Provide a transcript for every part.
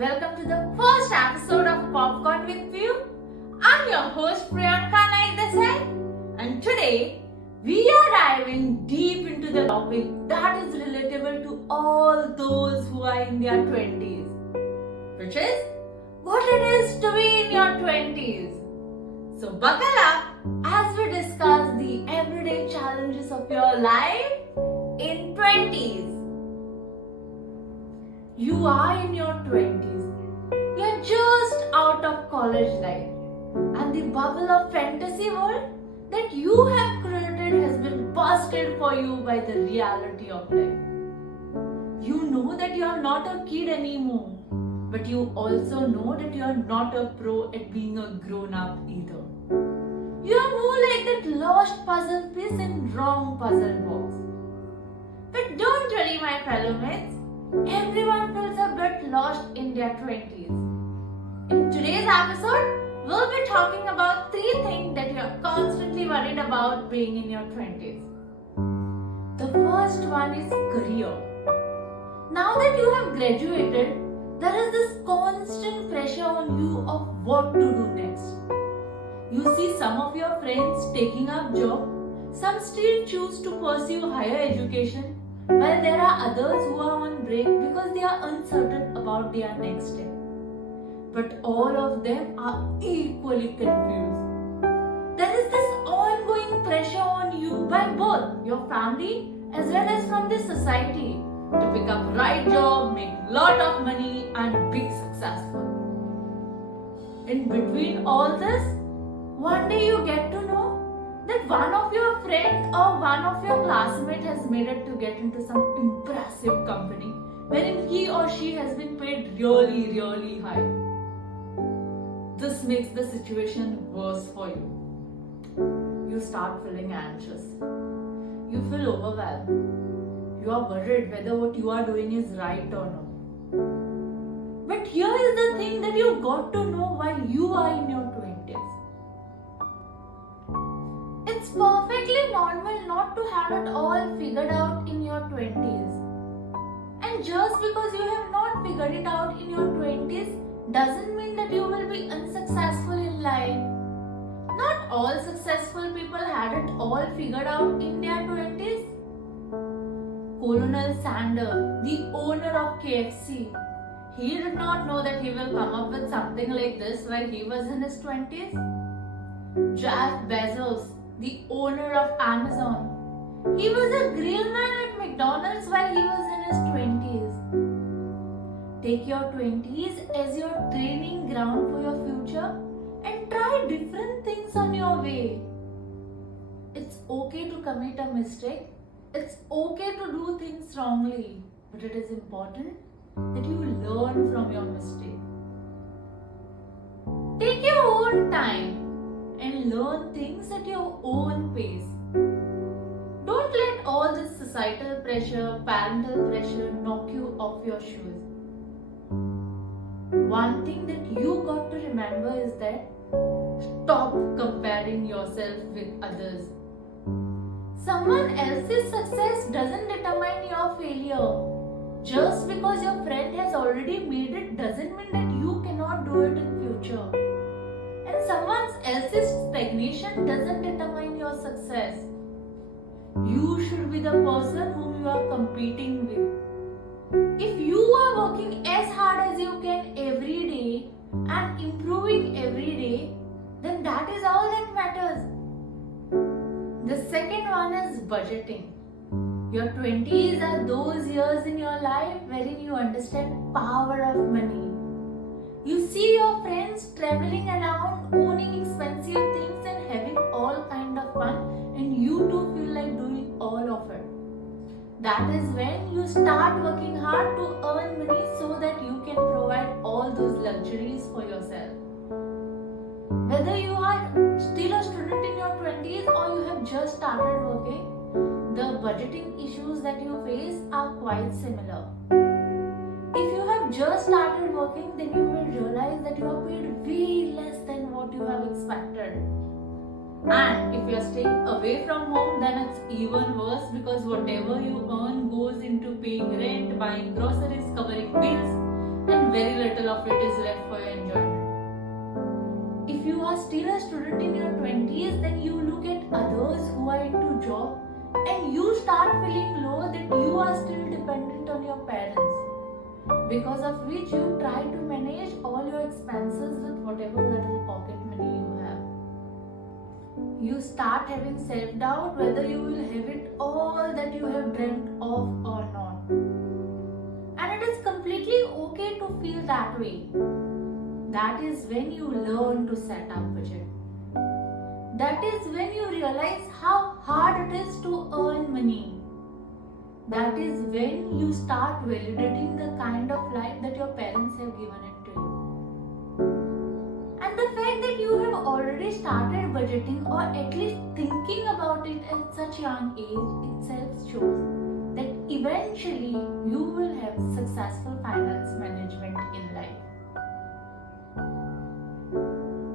welcome to the first episode of Popcorn with Piyu. I'm your host Priyanka Naik this side, and today we are diving deep into the topic that is relatable to all those who are in their 20s, which is what it is to be in your 20s. So buckle up as we discuss the everyday challenges of your life in 20s. You are in your 20s. You are just out of college life, and the bubble of fantasy world that you have created has been busted for you by the reality of life. You know that you are not a kid anymore, but you also know that you are not a pro at being a grown-up either. You are more like that lost puzzle piece in wrong puzzle box. But don't worry, my fellow mates. Everyone feels a bit lost in their 20s. In today's episode, we'll be talking about 3 things that you are constantly worried about being in your 20s. The first one is career. Now that you have graduated, there is this constant pressure on you of what to do next. You see some of your friends taking up jobs, some still choose to pursue higher education, while there are others who are on break because they are uncertain about their next step. But all of them are equally confused. There is this ongoing pressure on you by both your family as well as from the society to pick up right job, make lot of money and be successful. In between all this, one day you get to know that one of your friend or one of your classmates has made it to get into some impressive company wherein he or she has been paid really, really high. This makes the situation worse for you. You start feeling anxious. You feel overwhelmed. You are worried whether what you are doing is right or not. But here is the thing that you got to know while you are in your 20s. It's perfectly normal not to have it all figured out in your 20s. And just because you have not figured it out in your 20s doesn't mean that you will be unsuccessful in life. Not all successful people had it all figured out in their 20s. Colonel Sanders, the owner of KFC, he did not know that he will come up with something like this while he was in his 20s. Jeff Bezos, the owner of Amazon, he was a grill man at McDonald's while he was in his 20s. Take your 20s as your training ground for your future and try different things on your way. It's okay to commit a mistake. It's okay to do things wrongly. But it is important that you learn from your mistake. Take your own time and learn things at your own pace. Don't let all this societal pressure, parental pressure knock you off your shoes. One thing that you got to remember is that stop comparing yourself with others. Someone else's success doesn't determine your failure. Just because your friend has already made it doesn't mean that you cannot do it in future. And someone else's stagnation doesn't determine your success. You should be the person whom you are competing with. If you are working as hard as you can every day and improving every day, then that is all that matters. The second one is budgeting. Your 20s are those years in your life wherein you understand power of money. You see your friends traveling around, owning expensive things and having all kind of fun, and you too feel like doing all of it. That is when you start working hard to earn money so that you can provide all those luxuries for yourself. Whether you are still a student in your 20s or you have just started working, the budgeting issues that you face are quite similar. If you have just started working, then you will realize that you are paid way less than what you have expected. And if you are staying away from home, then it's even worse because whatever you earn goes into paying rent, buying groceries, covering bills, and very little of it is left for your enjoyment. If you are still a student in your 20s, then you look at others who are into job and you start feeling low that you are still dependent on your parents, because of which you try to manage all your expenses with whatever little pocket money you have. You start having self-doubt whether you will have it all that you have dreamt of or not. And it is completely okay to feel that way. That is when you learn to set up budget. That is when you realize how hard it is to earn money. That is when you start validating the kind of life that your parents have given it to you. And the fact that you have already started budgeting or at least thinking about it at such a young age itself shows that eventually you will have successful finance management in life.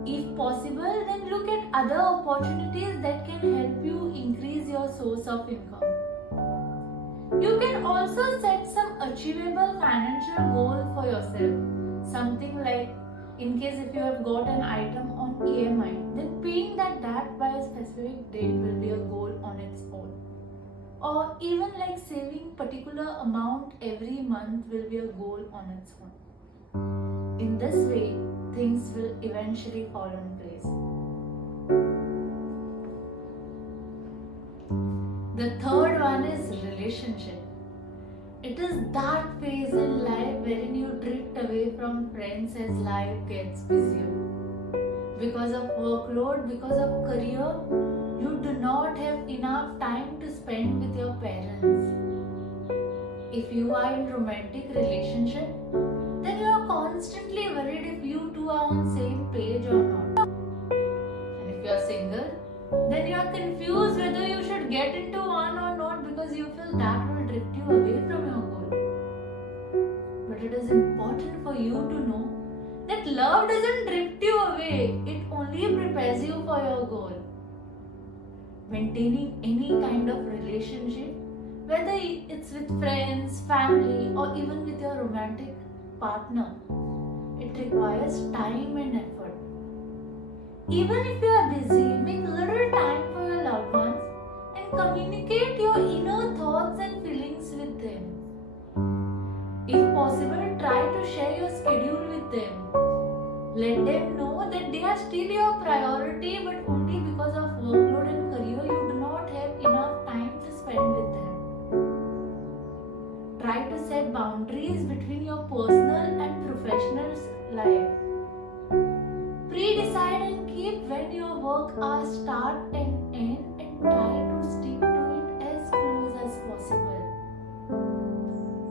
If possible, then look at other opportunities that can help you increase your source of income. You can also set some achievable financial goal for yourself. Something like, in case if you have got an item on EMI, then paying that debt by a specific date will be a goal on its own. Or even like saving particular amount every month will be a goal on its own. In this way, things will eventually fall in place. The third one is relationship. It is that phase in life wherein you drift away from friends as life gets busier. Because of workload, because of career, you do not have enough time to spend with your parents. If you are in romantic relationship, then you are constantly worried if you two are on same page or not. And if you are single, then you are confused whether you should get into one or not, because you feel that will drift you away from your goal. But it is important for you to know that love doesn't drift you away, it only prepares you for your goal. Maintaining any kind of relationship, whether it's with friends, family, or even with your romantic partner, it requires time and effort. Even if you are busy, make little time for your loved ones and communicate your inner thoughts and feelings with them. If possible, try to share your schedule with them. Let them know that they are still your priority, but only because of workload and career you do not have enough time to spend with them. Try to set boundaries between your personal and professional life. Pre-decide and keep when your work hours start and end, and try to stick to it as close as possible.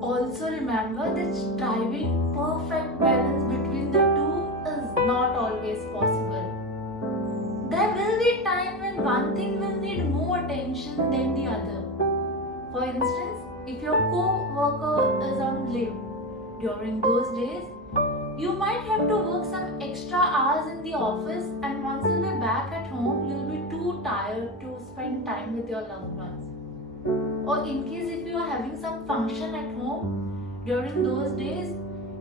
Also remember that striving perfect balance between the two is not always possible. There will be time when one thing will need more attention than the other. For instance, if your co-worker is on leave, during those days, you might have to work some extra hours in the office, and once you'll be back at home, you'll be too tired to spend time with your loved ones. Or in case if you are having some function at home, during those days,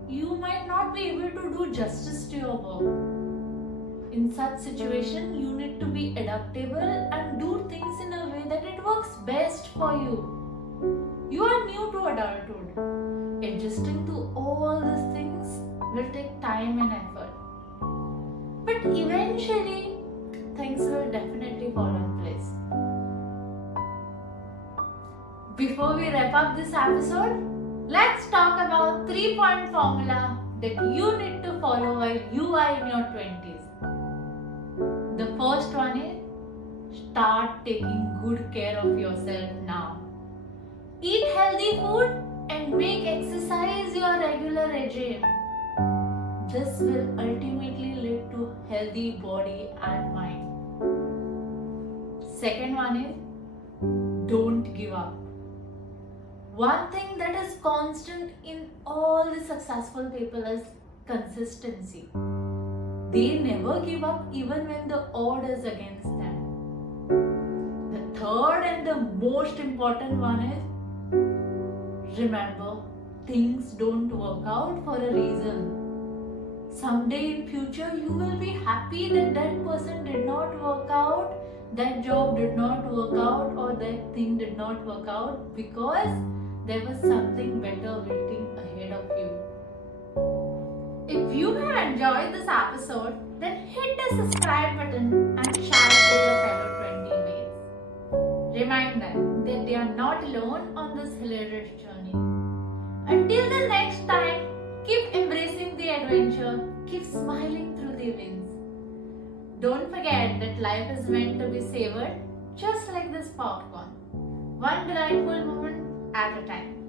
you might not be able to do justice to your work. In such situation, you need to be adaptable and do things in a way that it works best for you. You are new to adulthood. Adjusting to all these things will take time and effort. But eventually, things will definitely fall in place. Before we wrap up this episode, let's talk about 3-point formula that you need to follow while you are in your 20s. The first one is, start taking good care of yourself now. Eat healthy food and make exercise your regular regime. This will ultimately lead to healthy body and mind. Second one is, don't give up. One thing that is constant in all the successful people is consistency. They never give up even when the odds is against them. The third and the most important one is, remember, things don't work out for a reason. Someday in future you will be happy that that person did not work out, that job did not work out, or that thing did not work out because there was something better waiting ahead of you. If you have enjoyed this episode, then hit the subscribe button and share it with your fellow 20 mates. Remind them that they are not alone on this hilarious journey. Until the next time, keep embracing the adventure, keep smiling through the wins. Don't forget that life is meant to be savored just like this popcorn, one delightful moment at a time.